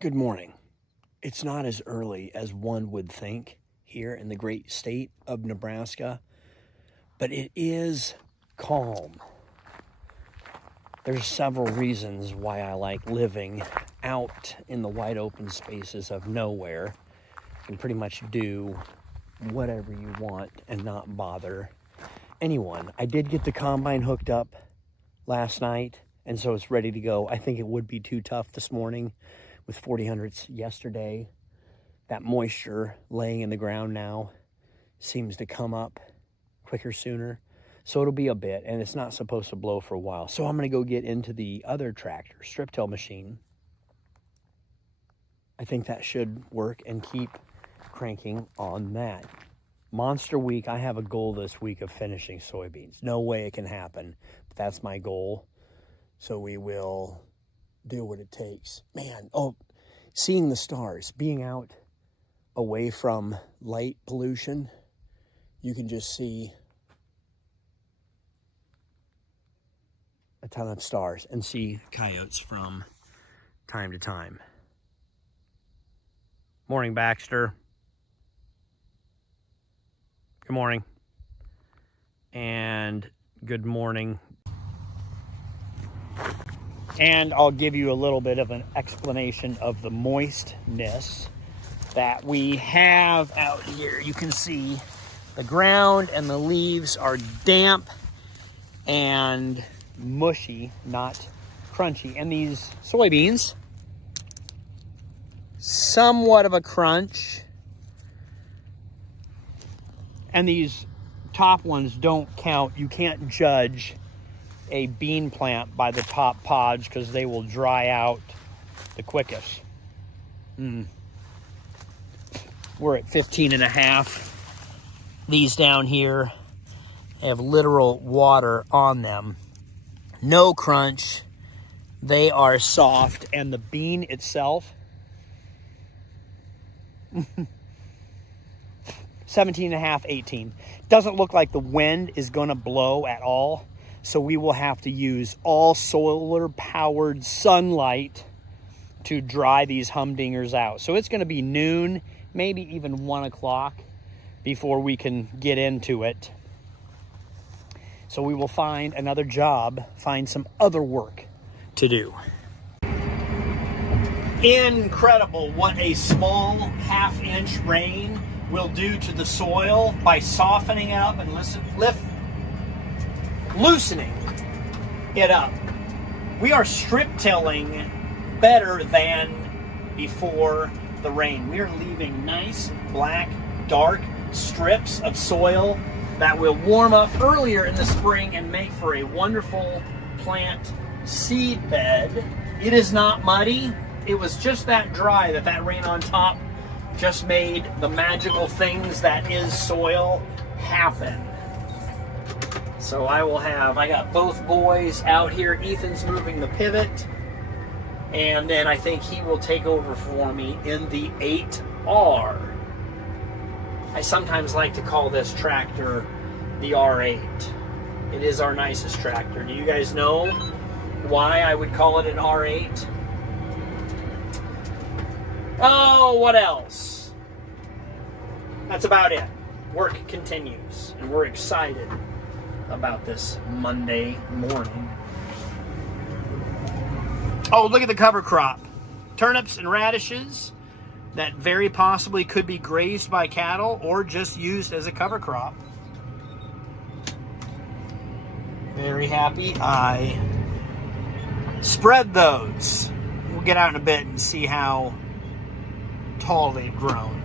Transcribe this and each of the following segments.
Good morning. It's not as early as one would think here in the great state of Nebraska, but it is calm. There's several reasons why I like living out in the wide open spaces of nowhere. You can pretty much do whatever you want and not bother anyone. I did get the combine hooked up last night, and so it's ready to go. I think it would be too tough this morning with 40 yesterday. That moisture laying in the ground now seems to come up quicker sooner. So it'll be a bit, and it's not supposed to blow for a while. So I'm going to go get into the other tractor, strip till machine. I think that should work and keep cranking on that. Monster week, I have a goal this week of finishing soybeans. No way it can happen, but that's my goal. So we will do what it takes. Man, seeing the stars, being out away from light pollution, you can just see a ton of stars and see coyotes from time to time. Morning, Baxter. Good morning. And good morning. And I'll give you a little bit of an explanation of the moistness that we have out here. You can see the ground and the leaves are damp and mushy, not crunchy. And these soybeans, somewhat of a crunch. And these top ones don't count. You can't judge a bean plant by the top pods because they will dry out the quickest. We're at 15.5. These down here have literal water on them. No crunch. They are soft, and the bean itself 17.5, 18. Doesn't look like the wind is going to blow at all. So we will have to use all solar-powered sunlight to dry these humdingers out. So it's going to be noon, maybe even 1 o'clock before we can get into it. So we will find another job, find some other work to do. Incredible what a small half-inch rain will do to the soil by softening it up and loosening it up. We are strip tilling better than before the rain. We are leaving nice, black, dark strips of soil that will warm up earlier in the spring and make for a wonderful plant seed bed. It is not muddy. It was just that dry that rain on top just made the magical things that is soil happen. So I got both boys out here. Ethan's moving the pivot, and then I think he will take over for me in the 8R. I sometimes like to call this tractor the R8. It is our nicest tractor. Do you guys know why I would call it an R8? Oh, what else? That's about it. Work continues, and we're excited about this Monday morning. Oh, look at the cover crop. Turnips and radishes that very possibly could be grazed by cattle or just used as a cover crop. Very happy I spread those. We'll get out in a bit and see how tall they've grown.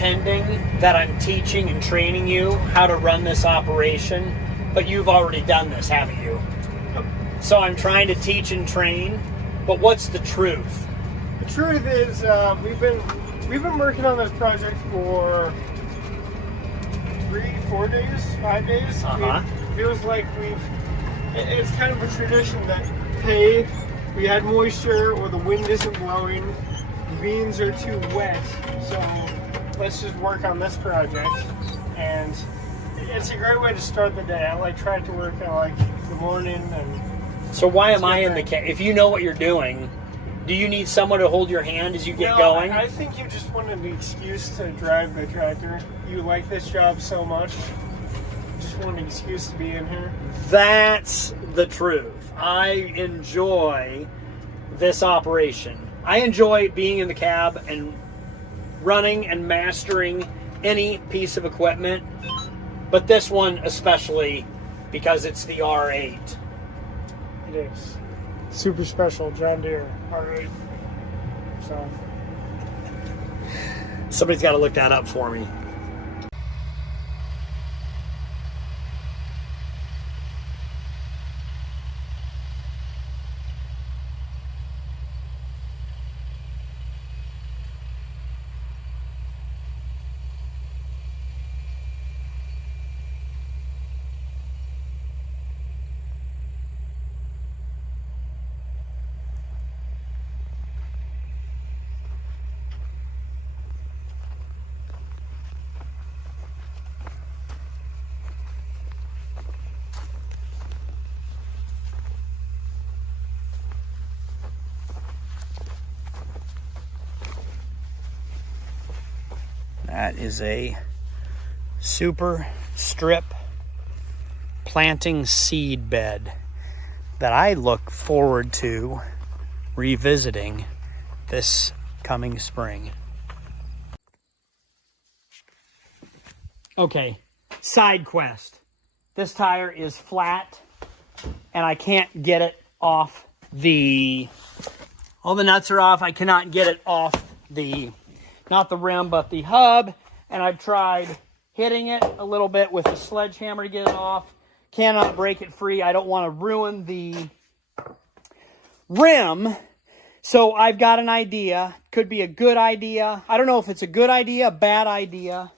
pretending that I'm teaching and training you how to run this operation, but you've already done this, haven't you? Yep. So I'm trying to teach and train, but what's the truth? The truth is, we've been working on this project for 3, 4 days, 5 days. Uh-huh. It feels like it's kind of a tradition that, hey, we had moisture or the wind isn't blowing, the beans are too wet, so let's just work on this project. And it's a great way to start the day. I like trying to work at like the morning. And so why am I in the cab? If you know what you're doing, do you need someone to hold your hand as you get going? I think you just wanted an excuse to drive the tractor. You like this job so much. Just want an excuse to be in here. That's the truth. I enjoy this operation. I enjoy being in the cab and running and mastering any piece of equipment, but this one especially because it's the R8. It is. Super special, John Deere, R8. So somebody's got to look that up for me. That is a super strip planting seed bed that I look forward to revisiting this coming spring. Okay, side quest. This tire is flat and I can't get it off all the nuts are off. I cannot get it off not the rim, but the hub. And I've tried hitting it a little bit with a sledgehammer to get it off. Cannot break it free. I don't want to ruin the rim. So I've got an idea. Could be a good idea. I don't know if it's a good idea, a bad idea,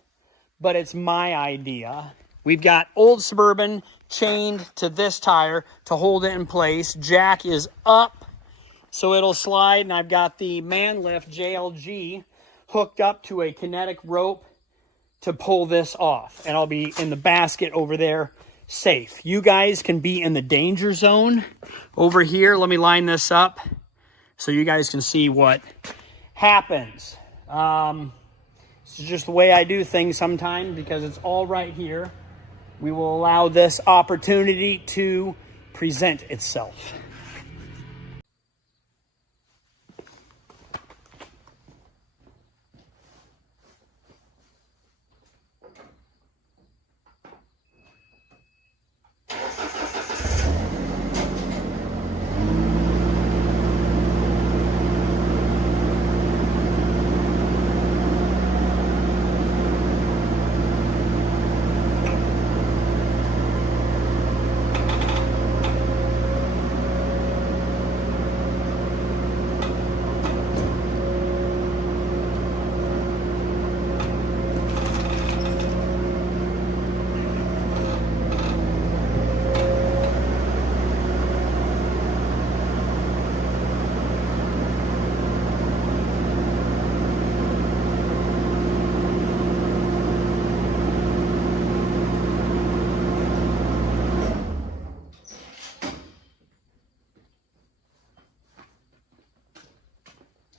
but it's my idea. We've got old Suburban chained to this tire to hold it in place. Jack is up, so it'll slide. And I've got the man lift JLG hooked up to a kinetic rope to pull this off. And I'll be in the basket over there safe. You guys can be in the danger zone over here. Let me line this up so you guys can see what happens. It's just the way I do things sometimes because it's all right here. We will allow this opportunity to present itself.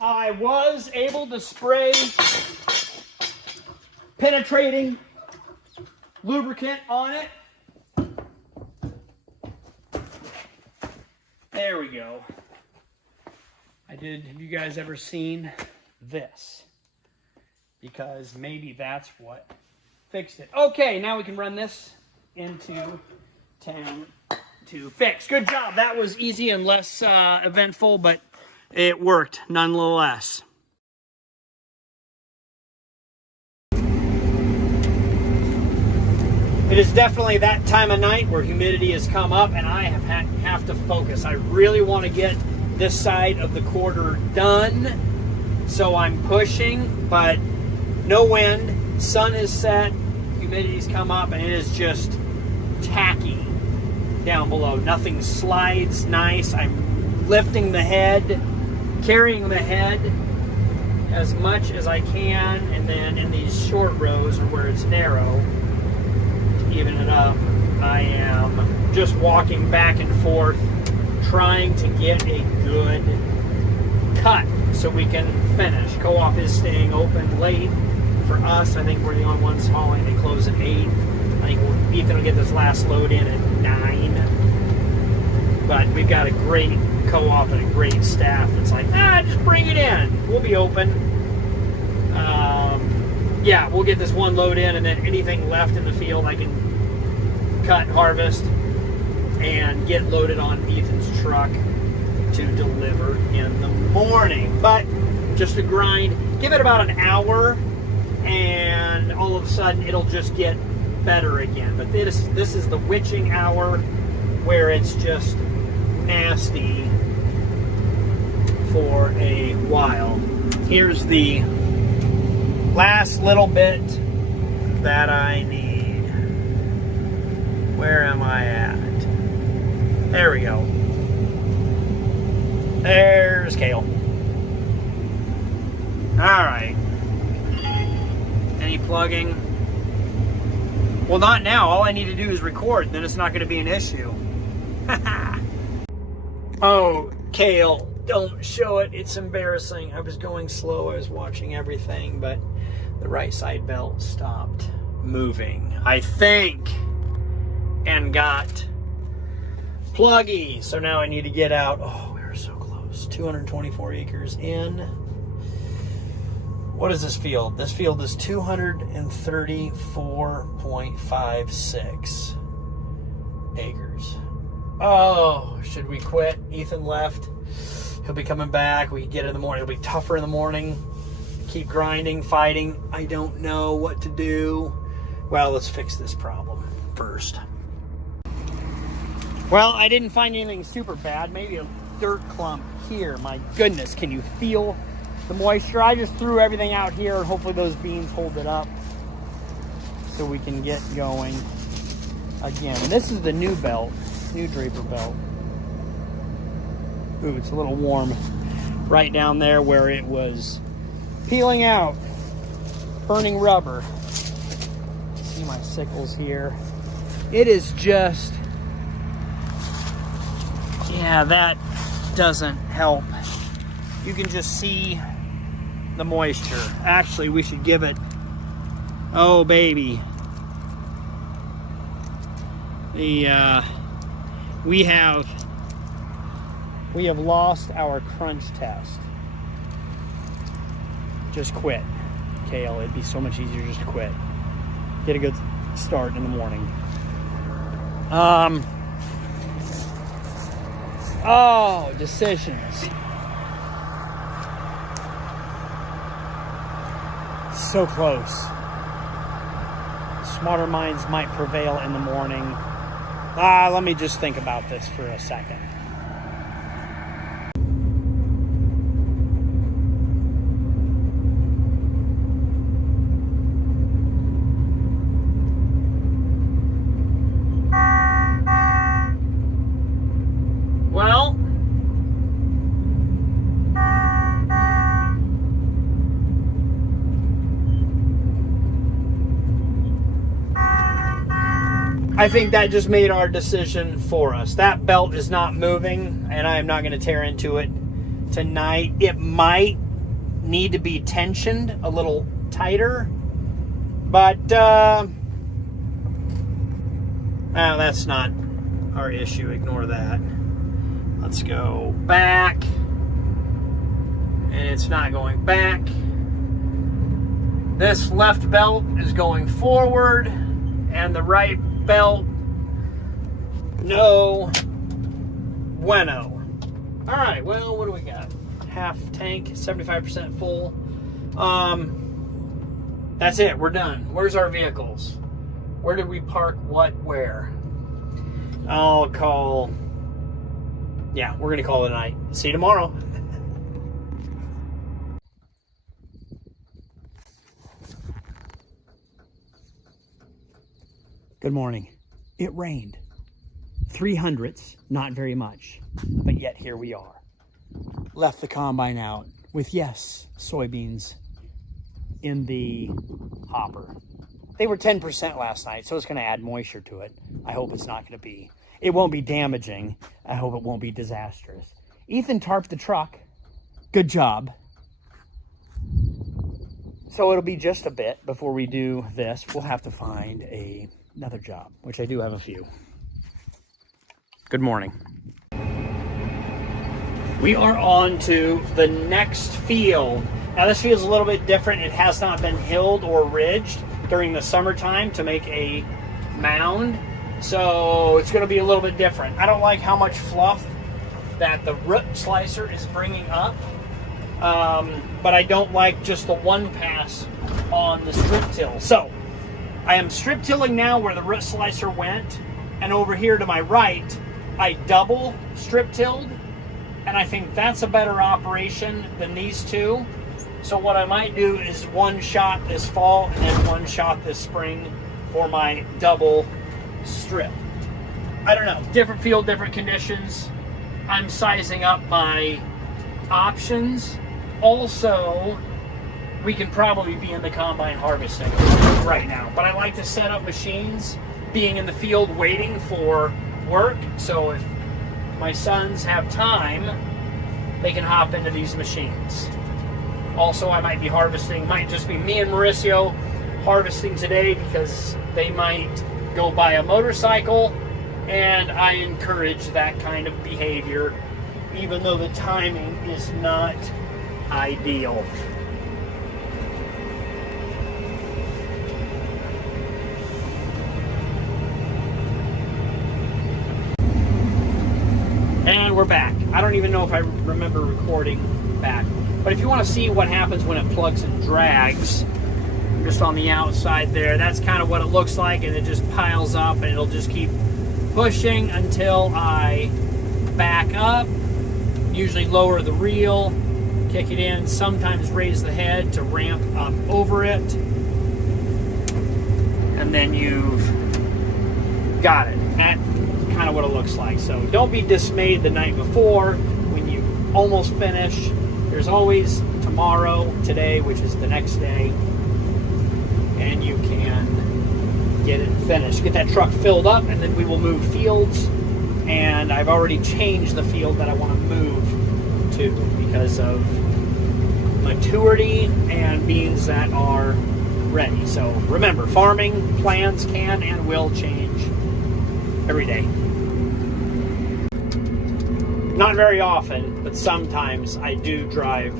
I was able to spray penetrating lubricant on it. There we go. Have you guys ever seen this? Because maybe that's what fixed it. Okay, now we can run this into town to fix. Good job. That was easy and less eventful, but it worked nonetheless. It is definitely that time of night where humidity has come up and I have to focus. I really want to get this side of the quarter done, so I'm pushing, but no wind, sun is set, humidity's come up, and it is just tacky down below. Nothing slides nice. I'm lifting the head, carrying the head as much as I can, and then in these short rows or where it's narrow, to even it up, I am just walking back and forth, trying to get a good cut so we can finish. Co-op is staying open late for us. I think we're the only ones hauling. They close at 8. I think Ethan will get this last load in at 9. But we've got a great co-op and a great staff that's like, just bring it in. We'll be open. Yeah, we'll get this one load in, and then anything left in the field I can cut, harvest, and get loaded on Ethan's truck to deliver in the morning. But just a grind. Give it about an hour, and all of a sudden it'll just get better again. But this is the witching hour where it's just nasty for a while. Here's the last little bit that I need. Where am I at? There we go. There's Kale. Alright. Any plugging? Well, not now. All I need to do is record, then it's not going to be an issue. Oh, Kale, don't show it. It's embarrassing. I was going slow. I was watching everything, but the right side belt stopped moving, I think, and got pluggy. So now I need to get out. Oh, we were so close. 224 acres in. What is this field? This field is 234.56 acres. Oh, should we quit? Ethan left. He'll be coming back. We can get it in the morning. It'll be tougher in the morning. Keep grinding, fighting. I don't know what to do. Well, let's fix this problem first. Well, I didn't find anything super bad. Maybe a dirt clump here. My goodness, can you feel the moisture? I just threw everything out here, and hopefully those beans hold it up so we can get going again. And this is the new belt, new draper belt. Ooh, it's a little warm right down there where it was peeling out, burning rubber. See my sickles here. It is just, yeah, that doesn't help. You can just see the moisture. Actually, we should give it, oh baby. We have lost our crunch test. Just quit, Kale. It'd be so much easier just to quit. Get a good start in the morning. Oh, decisions. So close. Smarter minds might prevail in the morning. Let me just think about this for a second. Well, I think that just made our decision for us. That belt is not moving, and I am not going to tear into it tonight. It might need to be tensioned a little tighter, but that's not our issue. Ignore that. Let's go back, and it's not going back. This left belt is going forward, and the right belt, no bueno. All right, well, what do we got? Half tank, 75% full. That's it, we're done. Where's our vehicles? Where did we park? What? Where? I'll call. Yeah, we're gonna call it a night. See you tomorrow. Good morning. It rained. 300ths, not very much, but yet here we are. Left the combine out with, yes, soybeans in the hopper. They were 10% last night, so it's going to add moisture to it. I hope it's not going to be. It won't be damaging. I hope it won't be disastrous. Ethan tarped the truck. Good job. So it'll be just a bit before we do this. We'll have to find another job, which I do have a few. Good morning. We are on to the next field. Now this field's a little bit different. It has not been hilled or ridged during the summertime to make a mound. So it's going to be a little bit different. I don't like how much fluff that the root slicer is bringing up. But I don't like just the one pass on the strip till. So I am strip tilling now where the root slicer went. And over here to my right, I double strip tilled. And I think that's a better operation than these two. So what I might do is one shot this fall and then one shot this spring for my double strip. I don't know, different field, different conditions. I'm sizing up my options. Also, we can probably be in the combine harvesting right now, but I like to set up machines being in the field waiting for work. So if my sons have time, they can hop into these machines. Also, I might be harvesting, might just be me and Mauricio harvesting today because they might go buy a motorcycle, and I encourage that kind of behavior, even though the timing is not ideal. And we're back. I don't even know if I remember recording back. But if you want to see what happens when it plugs and drags, just on the outside there, that's kind of what it looks like, and it just piles up and it'll just keep pushing until I back up, usually lower the reel, kick it in, sometimes raise the head to ramp up over it, and then you've got it. That's kind of what it looks like. So don't be dismayed the night before when you almost finish. There's always tomorrow, today, which is the next day, and you can get it finished. Get that truck filled up, and then we will move fields. And I've already changed the field that I want to move to because of maturity and beans that are ready. So remember, farming plans can and will change every day. Not very often, but sometimes I do drive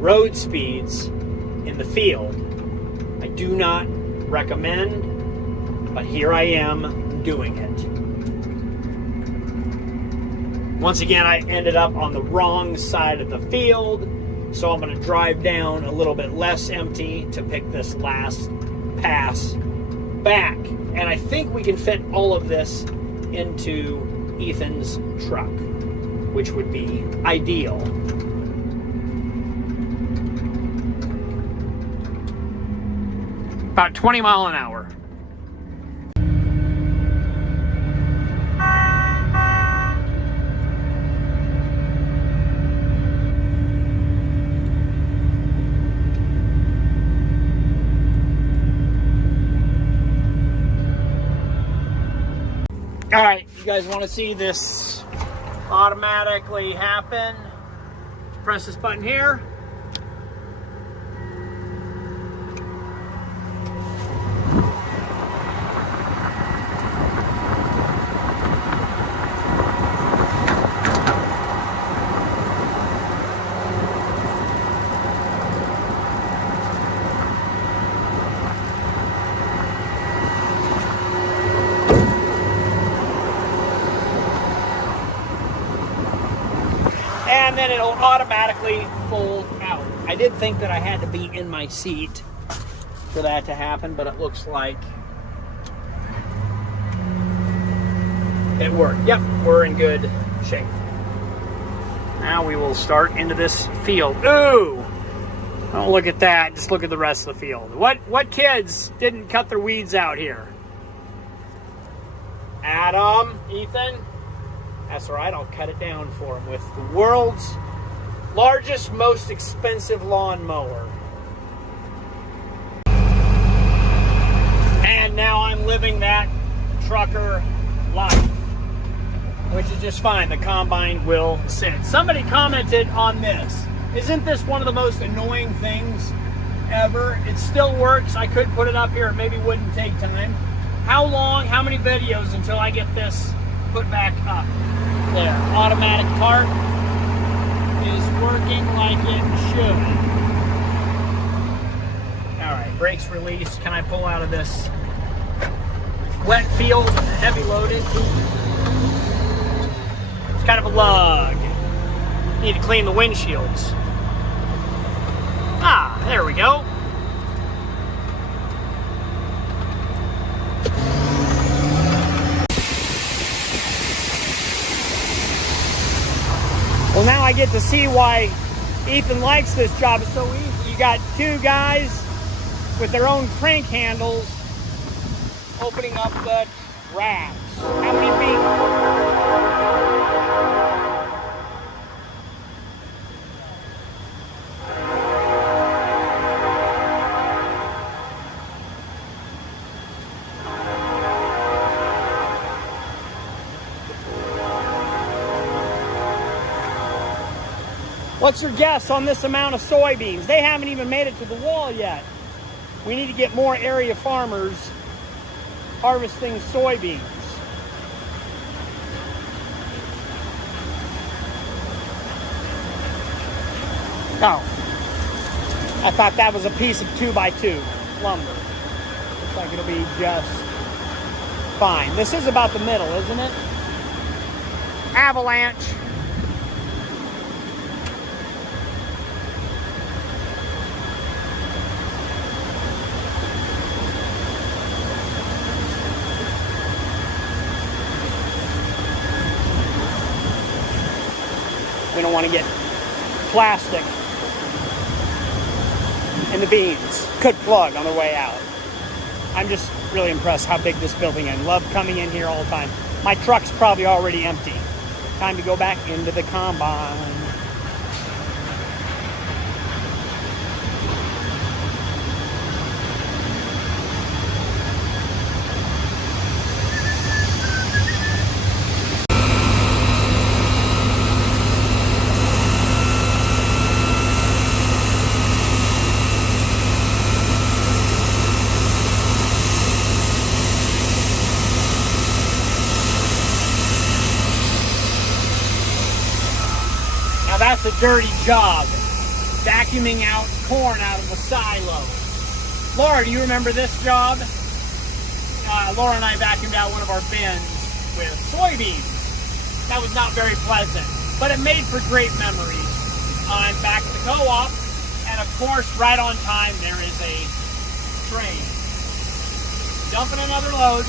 road speeds in the field. I do not recommend, but here I am doing it. Once again, I ended up on the wrong side of the field, so I'm going to drive down a little bit less empty to pick this last pass back. And I think we can fit all of this into Ethan's truck, which would be ideal. About 20 miles an hour. All right, you guys want to see this automatically happen? Press this button here. And then it'll automatically fold out. I did think that I had to be in my seat for that to happen, but it looks like It worked. Yep, we're in good shape. Now we will start into this field. Ooh! Don't look at that. Just look at the rest of the field. What kids didn't cut their weeds out here? Adam, Ethan? That's all right. I'll cut it down for him with the world's largest, most expensive lawnmower. And now I'm living that trucker life, which is just fine. The combine will sit. Somebody commented on this. Isn't this one of the most annoying things ever? It still works. I could put it up here. It maybe wouldn't take time. How long, how many videos until I get this put back up? There. Automatic tarp is working like it should. All right, brakes released. Can I pull out of this wet field, heavy loaded? It's kind of a lug. Need to clean the windshields. Ah, there we go. Well, now I get to see why Ethan likes this job. It's so easy. You got two guys with their own crank handles opening up the racks. How many feet? What's your guess on this amount of soybeans? They haven't even made it to the wall yet. We need to get more area farmers harvesting soybeans. Oh, I thought that was a piece of 2x2 lumber. Looks like it'll be just fine. This is about the middle, isn't it? Avalanche. We don't want to get plastic in the beans. Could plug on the way out. I'm just really impressed how big this building is. Love coming in here all the time. My truck's probably already empty. Time to go back into the combine. Now that's a dirty job, vacuuming out corn out of the silo. Laura, do you remember this job? Laura and I vacuumed out one of our bins with soybeans. That was not very pleasant, but it made for great memories. I'm back at the co-op, and of course, right on time, there is a train. Dumping another load.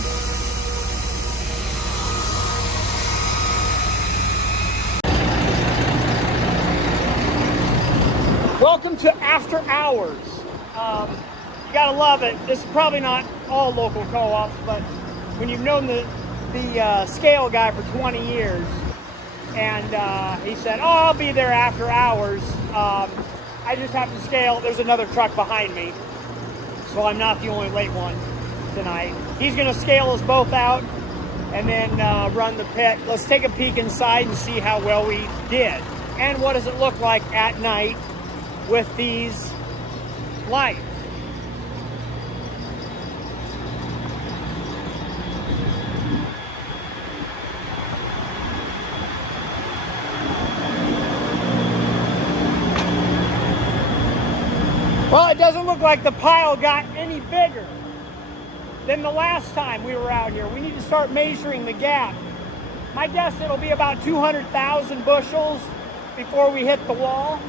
Welcome to After Hours. You gotta love it. This is probably not all local co-ops, but when you've known the scale guy for 20 years, and he said, "Oh, I'll be there after hours." I just have to scale. There's another truck behind me, so I'm not the only late one tonight. He's gonna scale us both out and then run the pit. Let's take a peek inside and see how well we did, and what does it look like at night with these lights. Well, it doesn't look like the pile got any bigger than the last time we were out here. We need to start measuring the gap. My guess it'll be about 200,000 bushels before we hit the wall.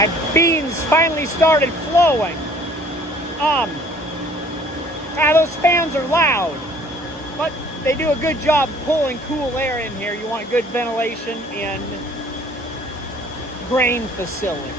My beans finally started flowing. Those fans are loud, but they do a good job pulling cool air in here. You want good ventilation in grain facilities.